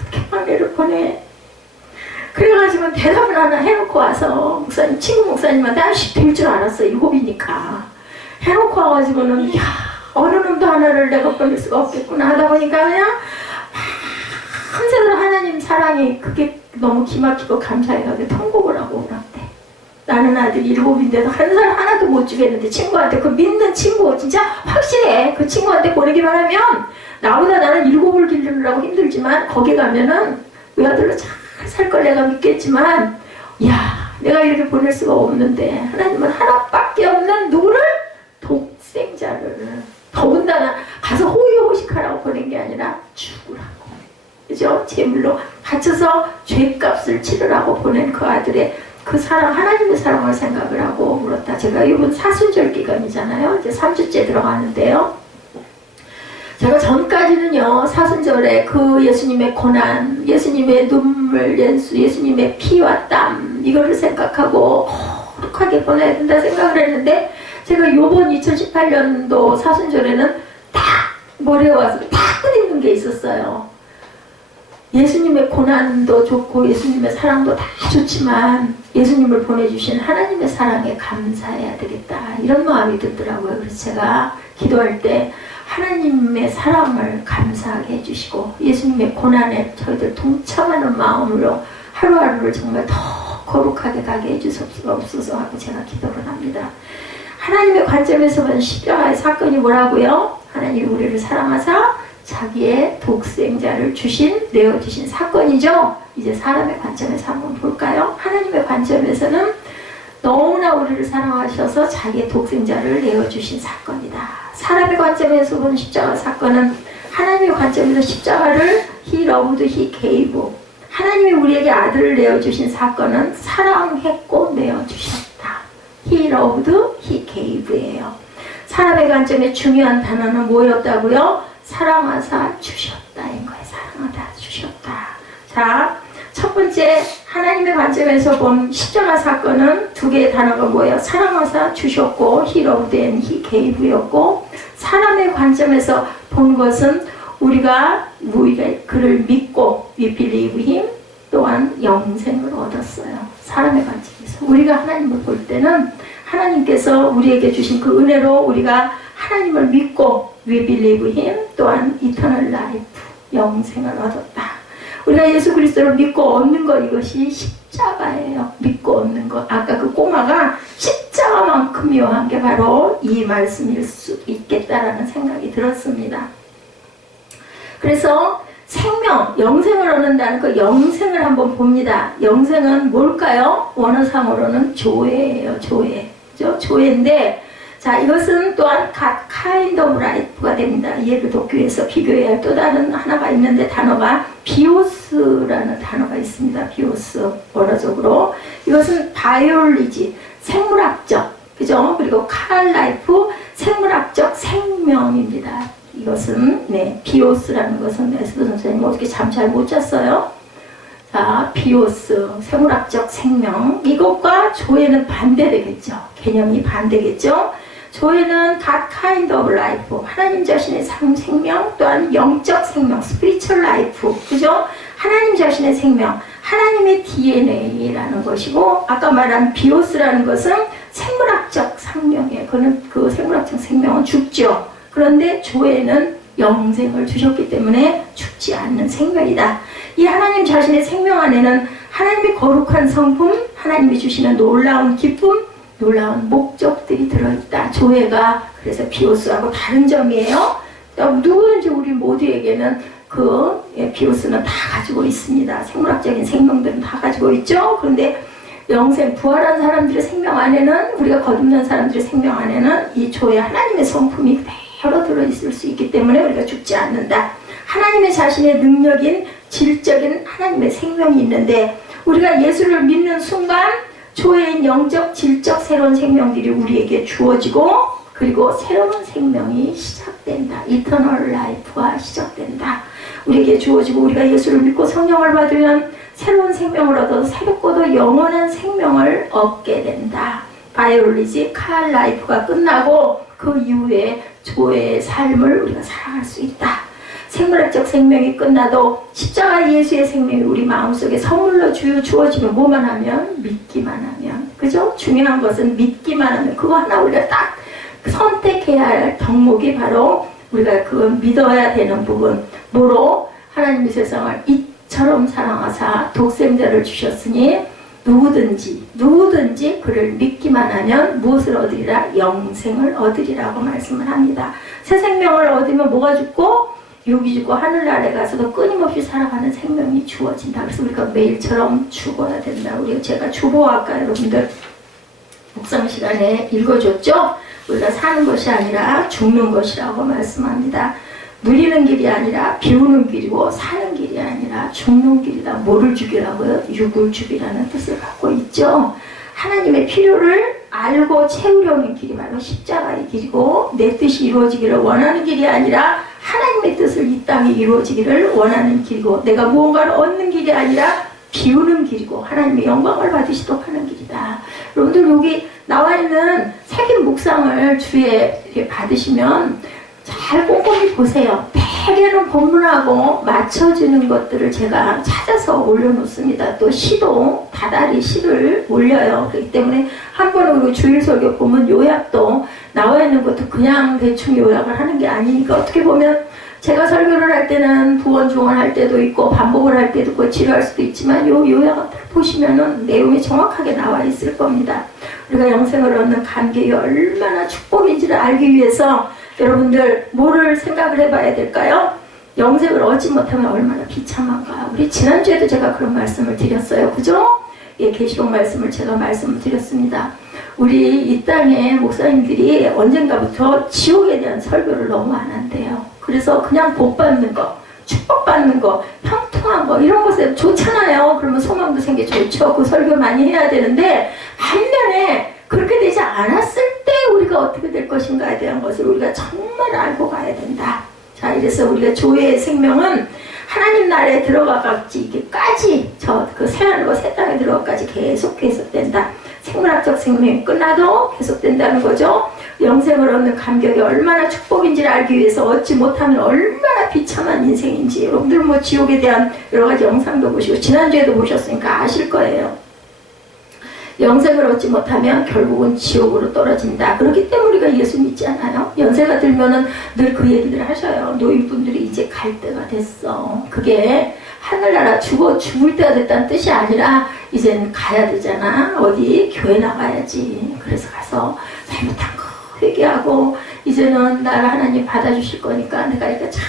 어떻게 막내를 보내? 그래가지고 대답을 하나 해놓고 와서 목사님, 친구 목사님한테 아직 될 줄 알았어. 7이니까. 해놓고 와가지고는 야 어느 놈도 하나를 내가 보낼 수가 없겠구나 하다 보니까 그냥 밤새도록 하나님 사랑이 그게 너무 기막히고 감사해가지고 통곡을 하고 울었대. 나는 아들이 7인데도 한 살 하나도 못 주겠는데 친구한테 그 믿는 친구 진짜 확실해. 그 친구한테 보내기만 하면 나보다 나는 7을 기르느라고 힘들지만 거기 가면은 외아들로 잘 살 걸 내가 믿겠지만 야 내가 이렇게 보낼 수가 없는데 하나님은 하나밖에 없는 누구를? 독생자를 더군다나 가서 호의호식하라고 보낸 게 아니라 죽으라고. 그죠? 제물로 갇혀서 죄값을 치르라고 보낸 그 아들의 그 사랑, 하나님의 사랑을 생각을 하고 울었다. 제가 이번 사순절 기간이잖아요. 이제 3주째 들어가는데요. 제가 전까지는요, 사순절에 그 예수님의 고난, 예수님의 눈물, 예수님의 피와 땀, 이거를 생각하고 거룩하게 보내야 된다 생각을 했는데, 제가 요번 2018년도 사순절에는 딱 머리에 와서 딱 끄집는 게 있었어요. 예수님의 고난도 좋고 예수님의 사랑도 다 좋지만 예수님을 보내주신 하나님의 사랑에 감사해야 되겠다 이런 마음이 들더라고요. 그래서 제가 기도할 때 하나님의 사랑을 감사하게 해주시고 예수님의 고난에 저희들 동참하는 마음으로 하루하루를 정말 더 거룩하게 가게 해주옵소서 하고 제가 기도를 합니다. 하나님의 관점에서 본 십자가의 사건이 뭐라고요? 하나님이 우리를 사랑하사 자기의 독생자를 내어주신 사건이죠. 이제 사람의 관점에서 한번 볼까요? 하나님의 관점에서는 너무나 우리를 사랑하셔서 자기의 독생자를 내어주신 사건이다. 사람의 관점에서 본 십자가 사건은 하나님의 관점에서 십자가를 He loved, He gave. 하나님이 우리에게 아들을 내어주신 사건은 사랑했고 내어주셨다. He loved, He gave예요. 사람의 관점에 중요한 단어는 뭐였다고요? 사랑하사 주셨다인 거예요. 사랑하다 주셨다. 자, 첫 번째 하나님의 관점에서 본 십자가 사건은 두 개의 단어가 뭐예요? 사랑하사 주셨고 He loved and He gave였고, 사람의 관점에서 본 것은 우리가 그를 믿고 We believe Him, 또한 영생을 얻었어요. 사람의 관점에서 우리가 하나님을 볼 때는 하나님께서 우리에게 주신 그 은혜로 우리가 하나님을 믿고 We believe Him, 또한 eternal life, 영생을 얻었다. 우리가 예수 그리스도를 믿고 얻는 것, 이것이 십자가예요. 믿고 얻는 것. 아까 그 꼬마가 십자가만큼 묘한 게 바로 이 말씀일 수 있겠다라는 생각이 들었습니다. 그래서 생명, 영생을 얻는다는 그 영생을 한번 봅니다. 영생은 뭘까요? 원어상으로는 조회예요. 조회. 그죠? 조회인데, 자, 이것은 또한 kind of life가 됩니다. 얘를 도쿄에서 비교해야 할 또 다른 하나가 있는데, 단어가 비오스라는 단어가 있습니다. 비오스, 원어적으로. 이것은 바이올리지, 생물학적, 그죠? 그리고 칼 라이프, 생물학적 생명입니다. 이것은, 네, 비오스라는 것은 에스더 선생님 어떻게 잠 잘 못 잤어요? 자, 비오스, 생물학적 생명. 이것과 조회는 반대되겠죠. 개념이 반대겠죠. 조회는 God kind of life, 하나님 자신의 생명, 또한 영적 생명, spiritual life, 그죠? 하나님 자신의 생명, 하나님의 DNA라는 것이고, 아까 말한 비오스라는 것은 생물학적 생명이에요. 그 생물학적 생명은 죽죠. 그런데 조회는 영생을 주셨기 때문에 죽지 않는 생명이다. 이 하나님 자신의 생명 안에는 하나님의 거룩한 성품, 하나님이 주시는 놀라운 기쁨, 놀라운 목적들이 들어있다. 조회가 그래서 비오스하고 다른 점이에요. 누구든지 우리 모두에게는 그 비오스는 다 가지고 있습니다. 생물학적인 생명들은 다 가지고 있죠. 그런데 영생, 부활한 사람들의 생명 안에는, 우리가 거듭난 사람들의 생명 안에는 이 조회, 하나님의 성품이 그대로 들어있을 수 있기 때문에 우리가 죽지 않는다. 하나님의 자신의 능력인 질적인 하나님의 생명이 있는데, 우리가 예수를 믿는 순간 조회인 영적, 질적 새로운 생명들이 우리에게 주어지고, 그리고 새로운 생명이 시작된다. 이터널 라이프가 시작된다. 우리에게 주어지고, 우리가 예수를 믿고 성령을 받으면 새로운 생명을 얻어서 새롭고도 영원한 생명을 얻게 된다. 바이올리지 칼 라이프가 끝나고 그 이후에 조회의 삶을 우리가 살아갈 수 있다. 생물학적 생명이 끝나도 십자가 예수의 생명이 우리 마음속에 선물로 주어지면 뭐만 하면? 믿기만 하면. 그죠? 중요한 것은 믿기만 하면. 그거 하나 우리가 딱 선택해야 할 덕목이 바로 우리가 그걸 믿어야 되는 부분. 뭐로? 하나님의 세상을 이처럼 사랑하사 독생자를 주셨으니 누구든지 그를 믿기만 하면 무엇을 얻으리라? 영생을 얻으리라고 말씀을 합니다. 새 생명을 얻으면 뭐가 죽고? 육이 죽고 하늘나라에 가서도 끊임없이 살아가는 생명이 주어진다. 그래서 우리가 매일처럼 죽어야 된다. 제가 주보 아까 여러분들 묵상 시간에 읽어줬죠? 우리가 사는 것이 아니라 죽는 것이라고 말씀합니다. 누리는 길이 아니라 비우는 길이고, 사는 길이 아니라 죽는 길이다. 뭐를 죽이라고요? 육을 죽이라는 뜻을 갖고 있죠. 하나님의 필요를 알고 채우려는 길이 바로 십자가의 길이고, 내 뜻이 이루어지기를 원하는 길이 아니라 하나님의 뜻을 이 땅에 이루어지기를 원하는 길이고, 내가 무언가를 얻는 길이 아니라 비우는 길이고, 하나님의 영광을 받으시도록 하는 길이다. 여러분들 여기 나와 있는 새긴 묵상을 주에 이렇게 받으시면 잘 꼼꼼히 보세요. 대개는 본문하고 맞춰주는 것들을 제가 찾아서 올려놓습니다. 또 시도, 다달이 시를 올려요. 그렇기 때문에 한 번은 그리고 주일 설교 보면 요약도 나와 있는 것도 그냥 대충 요약을 하는 게 아니니까, 어떻게 보면 제가 설교를 할 때는 부원 중원할 때도 있고 반복을 할 때도 있고 지루할 수도 있지만, 요 요약을 딱 보시면은 내용이 정확하게 나와 있을 겁니다. 우리가 영생을 얻는 간격이 얼마나 축복인지를 알기 위해서 여러분들 뭐를 생각을 해봐야 될까요? 영생을 얻지 못하면 얼마나 비참한가. 우리 지난주에도 제가 그런 말씀을 드렸어요. 그죠? 예, 계시록 말씀을 제가 말씀을 드렸습니다. 우리 이 땅에 목사님들이 언젠가부터 지옥에 대한 설교를 너무 안 한대요. 그래서 그냥 복 받는 거, 축복받는 거, 형통한 거, 이런 것에 좋잖아요. 그러면 소망도 생겨 좋죠. 그 설교 많이 해야 되는데, 반면에 그렇게 되지 않았을 때 우리가 어떻게 될 것인가에 대한 것을 우리가 정말 알고 가야 된다. 자, 이래서 우리가 조회의 생명은 하나님 나라에 들어가기까지 그 새하늘과 새 땅에 들어가기까지 계속 된다. 생물학적 생명이 끝나도 계속된다는 거죠. 영생을 얻는 감격이 얼마나 축복인지를 알기 위해서 얻지 못하면 얼마나 비참한 인생인지 여러분들 뭐 지옥에 대한 여러 가지 영상도 보시고 지난주에도 보셨으니까 아실 거예요. 영생을 얻지 못하면 결국은 지옥으로 떨어진다. 그렇기 때문에 우리가 예수 믿지 않아요? 연세가 들면은 늘 그 얘기들 하셔요. 노인분들이 이제 갈 때가 됐어. 그게 하늘나라 죽을 때가 됐다는 뜻이 아니라 이젠 가야 되잖아. 어디 교회 나가야지. 그래서 가서 잘못한 거 회개하고 이제는 나를 하나님 받아주실 거니까 내가 이거 잘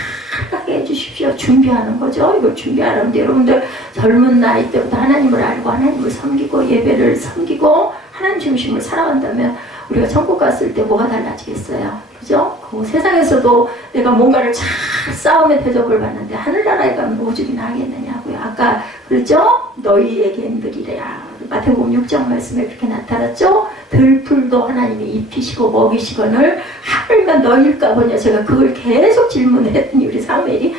가게 해주십시오. 준비하는 거죠. 이걸 준비하는데 여러분들 젊은 나이 때부터 하나님을 알고 하나님을 섬기고 예배를 섬기고 하나님 중심을 살아간다면 우리가 천국 갔을 때 뭐가 달라지겠어요? 그죠? 그 세상에서도 내가 뭔가를 잘 싸움에 대접을 받는데 하늘나라에 가면 오죽이나 하겠느냐고요. 아까 그랬죠? 너희에겐 들이래야. 마태복음 6장 말씀에 그렇게 나타났죠? 들풀도 하나님이 입히시고 먹이시거늘 하물며 너희일까 보냐. 제가 그걸 계속 질문을 했더니 우리 사무엘이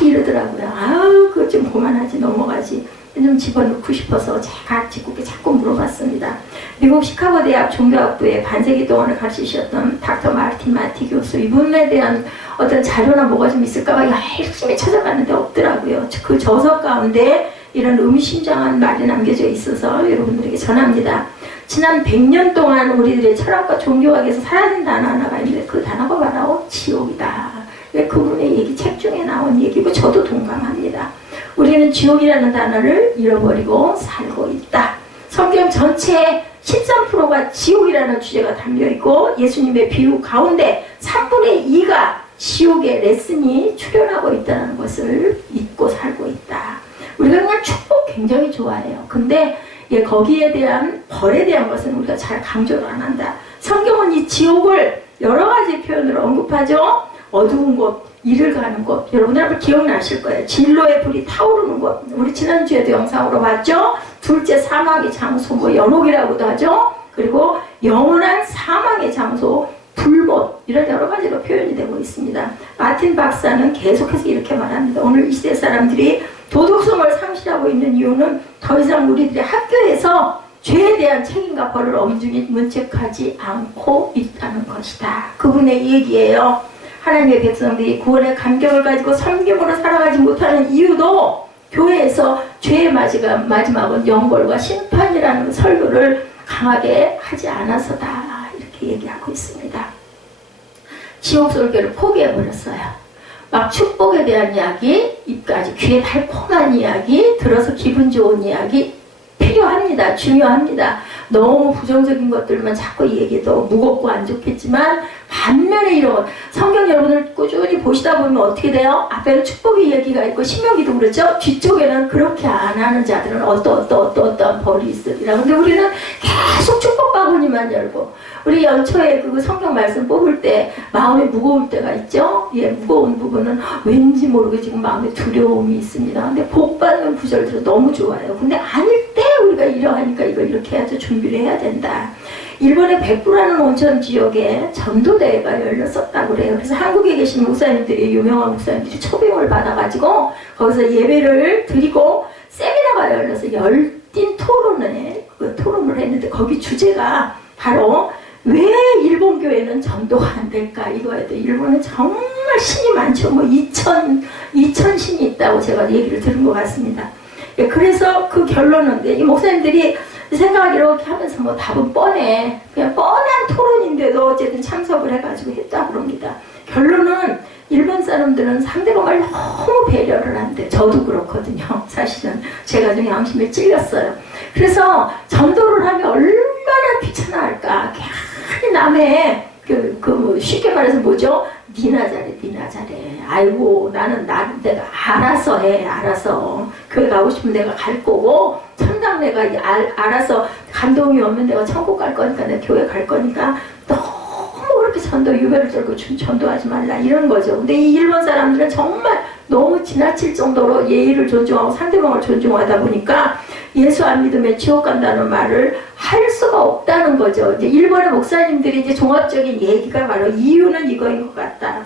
이러더라고요. 아우 그거 좀 그만하지 넘어가지. 좀 집어넣고 싶어서 제가 직국에 자꾸 물어봤습니다. 미국 시카고 대학 종교학부에 반세기 동안을 가르치셨던 닥터 마르틴 마티 교수, 이분에 대한 어떤 자료나 뭐가 좀 있을까봐 열심히 찾아봤는데 없더라고요. 그 저서 가운데 이런 의미심장한 말이 남겨져 있어서 여러분들에게 전합니다. 지난 100년 동안 우리들의 철학과 종교학에서 사라진 단어 하나가 있는데 그 단어가 바로 지옥이다. 그분의 얘기 책 중에 나온 얘기고 저도 동감합니다. 우리는 지옥이라는 단어를 잃어버리고 살고 있다. 성경 전체의 13%가 지옥이라는 주제가 담겨있고 예수님의 비유 가운데 3분의 2가 지옥의 레슨이 출현하고 있다는 것을 잊고 살고 있다. 우리가 그냥 축복 굉장히 좋아해요. 근데 거기에 대한 벌에 대한 것은 우리가 잘 강조를 안 한다. 성경은 이 지옥을 여러 가지 표현으로 언급하죠. 어두운 곳, 이를 가는 곳. 여러분들 한번 기억나실 거예요. 진로의 불이 타오르는 곳. 우리 지난주에도 영상으로 봤죠. 둘째 사막의 장소, 뭐 연옥이라고도 하죠. 그리고 영원한 사망의 장소, 불못. 이런 여러 가지로 표현이 되고 있습니다. 마틴 박사는 계속해서 이렇게 말합니다. 오늘 이 시대 사람들이 도덕성을 상실하고 있는 이유는 더 이상 우리들이 학교에서 죄에 대한 책임과 벌을 엄중히 문책하지 않고 있다는 것이다. 그분의 얘기예요. 하나님의 백성들이 구원의 감격을 가지고 섬김으로 살아가지 못하는 이유도 교회에서 죄의 마지막은 영벌과 심판이라는 설교를 강하게 하지 않아서다. 이렇게 얘기하고 있습니다. 지옥 설교를 포기해버렸어요. 막 축복에 대한 이야기, 입까지 귀에 달콤한 이야기, 들어서 기분 좋은 이야기 필요합니다. 중요합니다. 너무 부정적인 것들만 자꾸 얘기해도 무겁고 안 좋겠지만 반면에 이런 성경 여러분들 꾸준히 보시다 보면 어떻게 돼요? 앞에는 축복의 얘기가 있고 신명기도 그렇죠? 뒤쪽에는 그렇게 안 하는 자들은 어떠한 벌이 있으리라. 근데 우리는 계속 축복 바구니만 열고 우리 연초에 그 성경 말씀 뽑을 때 마음이 무거울 때가 있죠? 예, 무거운 부분은 왠지 모르게 지금 마음에 두려움이 있습니다. 근데 복 받는 구절들은 너무 좋아요. 근데 아닐 때 우리가 이러하니까 이걸 이렇게 해야죠. 준비를 해야 된다. 일본의 백부라는 온천 지역에 전도대회가 열렸었다고 그래요. 그래서 한국에 계신 목사님들이, 유명한 목사님들이 초빙을 받아가지고 거기서 예배를 드리고 세미나가 열려서 열띤 토론을 했는데 거기 주제가 바로 왜 일본 교회는 전도가 안 될까 이거예요. 일본은 정말 신이 많죠. 뭐 2000 신이 있다고 제가 얘기를 들은 것 같습니다. 그래서 그 결론은 이 목사님들이 생각을 이렇게 하면서 뭐 답은 뻔해. 그냥 뻔한 토론인데도 어쨌든 참석을 해가지고 했다고 그럽니다. 결론은 일본 사람들은 상대방을 너무 배려를 한대. 저도 그렇거든요. 사실은 제가 좀 양심에 찔렸어요. 그래서 전도를 하면 얼마나 귀찮아할까. 괜히 남의 쉽게 말해서 뭐죠? 니나 잘해. 아이고 나는 내가 알아서 해. 알아서 교회 가고 싶으면 내가 갈 거고 천당 내가 알아서 감동이 오면 내가 천국 갈 거니까 내가 교회 갈 거니까 너무 그렇게 전도 유배를 떨고 전도하지 말라 이런 거죠. 근데 이 일본 사람들은 정말 너무 지나칠 정도로 예의를 존중하고 상대방을 존중하다 보니까 예수 안 믿으면 지옥 간다는 말을 할 수가 없다는 거죠. 이제 일본의 목사님들이 이제 종합적인 얘기가 바로 이유는 이거인 것 같다.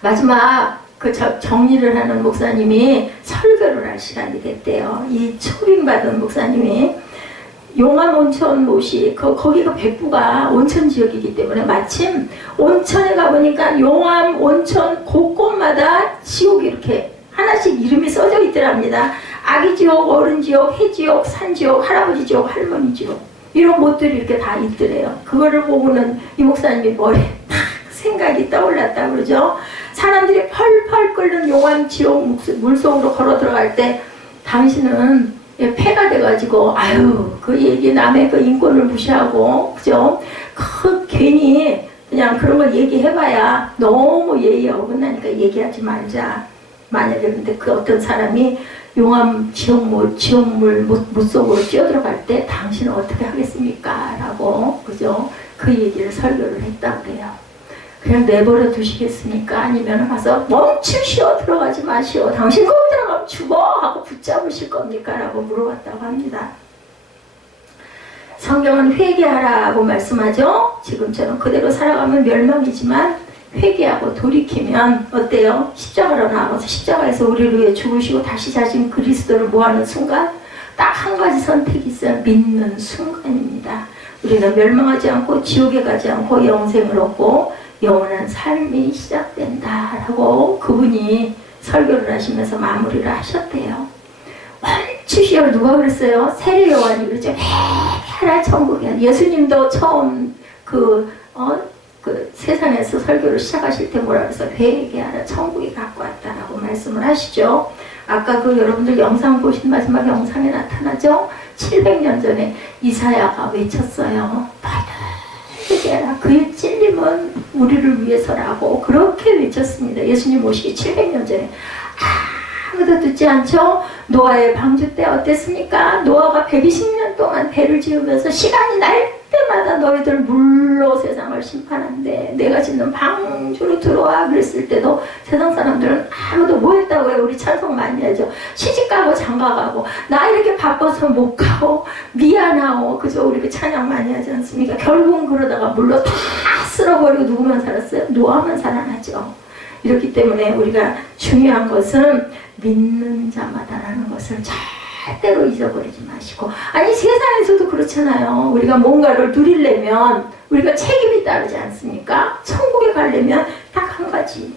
마지막 그 정리를 하는 목사님이 설교를 할 시간이 됐대요. 이 초빙받은 목사님이 용암 온천 못이 거기가 백부가 온천 지역이기 때문에 마침 온천에 가보니까 용암 온천 곳곳마다 지옥이 이렇게 하나씩 이름이 써져 있더랍니다. 아기 지옥, 어른 지옥, 해 지옥, 산 지옥, 할아버지 지옥, 할머니 지옥 이런 곳들이 이렇게 다 있더래요. 그거를 보고는 이 목사님이 머리에 탁 생각이 떠올랐다 그러죠. 사람들이 펄펄 끓는 용암 지옥 물속으로 걸어 들어갈 때 당신은 폐가 돼가지고 아유 그 얘기 남의 그 인권을 무시하고 그죠? 괜히 그냥 그런 걸 얘기해봐야 너무 예의가 어긋나니까 얘기하지 말자. 만약에 근데 그 어떤 사람이 용암 지옥물 물속으로 뛰어들어갈 때 당신은 어떻게 하겠습니까? 라고 그죠? 그 얘기를 설교를 했다고 그래요. 그냥 내버려 두시겠습니까? 아니면 가서 멈추시오 들어가지 마시오 당신 거기 들어가면 죽어 하고 붙잡으실 겁니까? 라고 물어봤다고 합니다. 성경은 회개하라고 말씀하죠. 지금처럼 그대로 살아가면 멸망이지만 회개하고 돌이키면 어때요? 십자가로 나와서 십자가에서 우리를 위해 죽으시고 다시 자신 그리스도를 모하는 순간 딱 한 가지 선택이 있어요. 믿는 순간입니다. 우리는 멸망하지 않고 지옥에 가지 않고 영생을 얻고 영원한 삶이 시작된다라고 그분이 설교를 하시면서 마무리를 하셨대요. 멈추시오 누가 그랬어요? 세례 요한이 그러죠. 회개하라 천국이야. 예수님도 처음 그 세상에서 설교를 시작하실 때 뭐라 그래서 회개하라 천국이 갖고 왔다라고 말씀을 하시죠. 아까 그 여러분들 영상 보신 마지막 영상에 나타나죠. 700년 전에 이사야가 외쳤어요. 회개하라 그의 찔림은 우리를 위해서라고 그렇게 외쳤습니다. 예수님 오시기 700년 전에 아무도 듣지 않죠? 노아의 방주 때 어땠습니까? 노아가 120년 동안 배를 지으면서 시간이 날 때마다 너희들 물로 세상을 심판한대. 내가 짓는 방주로 들어와 그랬을 때도 세상 사람들은 아무도 뭐 했다고요? 우리 찬송 많이 하죠. 시집가고 장가가고 나 이렇게 바빠서 못 가고 미안하고 그죠? 우리 찬양 많이 하지 않습니까? 결국은 그러다가 물로 다 쓸어버리고 누구만 살았어요? 노아만 살아나죠. 이렇기 때문에 우리가 중요한 것은 믿는 자마다라는 것을 절대로 잊어버리지 마시고 아니 세상에서도 그렇잖아요. 우리가 뭔가를 누리려면 우리가 책임이 따르지 않습니까? 천국에 가려면 딱 한 가지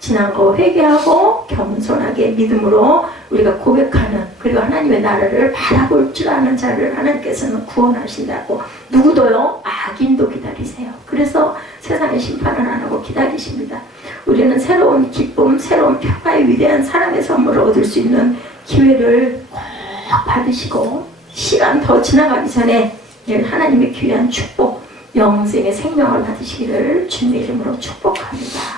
지난 거 회개하고 겸손하게 믿음으로 우리가 고백하는 그리고 하나님의 나라를 바라볼 줄 아는 자를 하나님께서는 구원하신다고 누구도요 악인도 기다리세요. 그래서 세상의 심판은 안 하고 기다리십니다. 우리는 새로운 기쁨 새로운 평화의 위대한 사랑의 선물을 얻을 수 있는 기회를 꼭 받으시고 시간 더 지나가기 전에 하나님의 귀한 축복 영생의 생명을 받으시기를 주님의 이름으로 축복합니다.